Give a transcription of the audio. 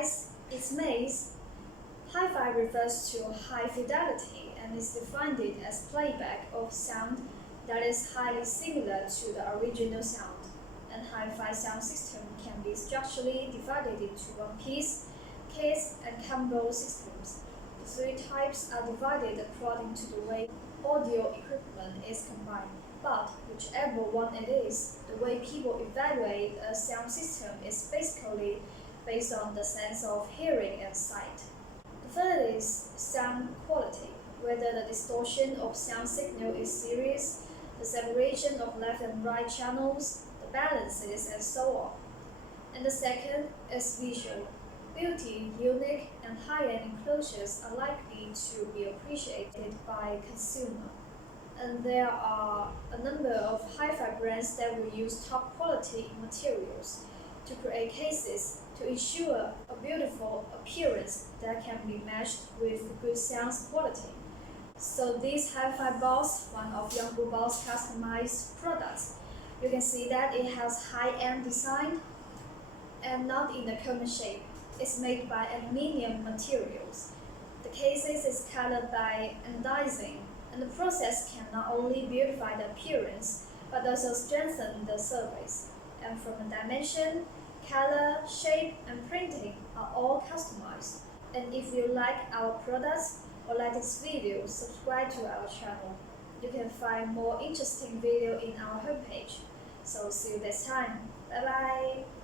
device is made, HIFI refers to high fidelity and is defined as playback of sound that is highly similar to the original sound. And HIFI sound system can be structurally divided into one-piece, case, and combo systems. The three types are divided according to the way audio equipment is combined. But whichever one it is, the way people evaluate a sound system is basically based on the sense of hearing and sight. The third is sound quality, whether the distortion of sound signal is serious, the separation of left and right channels, the balances, and so on. And the second is visual. Beauty, unique, and high-end enclosures are likely to be appreciated by consumers. And there are a number of HIFI brands that will use top quality materials to create cases to ensure a beautiful appearance that can be matched with good sound quality. So this HIFI box, one of Yangbu Bao's customized products, you can see that it has high-end design and not in the common shape. It's made by aluminium materials. The cases is colored by anodizing, and the process can not only beautify the appearance, but also strengthen the surface. And from the dimension, color, shape, and printing are all customized. And if you like our products or like this video, subscribe to our channel. You can find more interesting video in our homepage. So see you next time. Bye bye.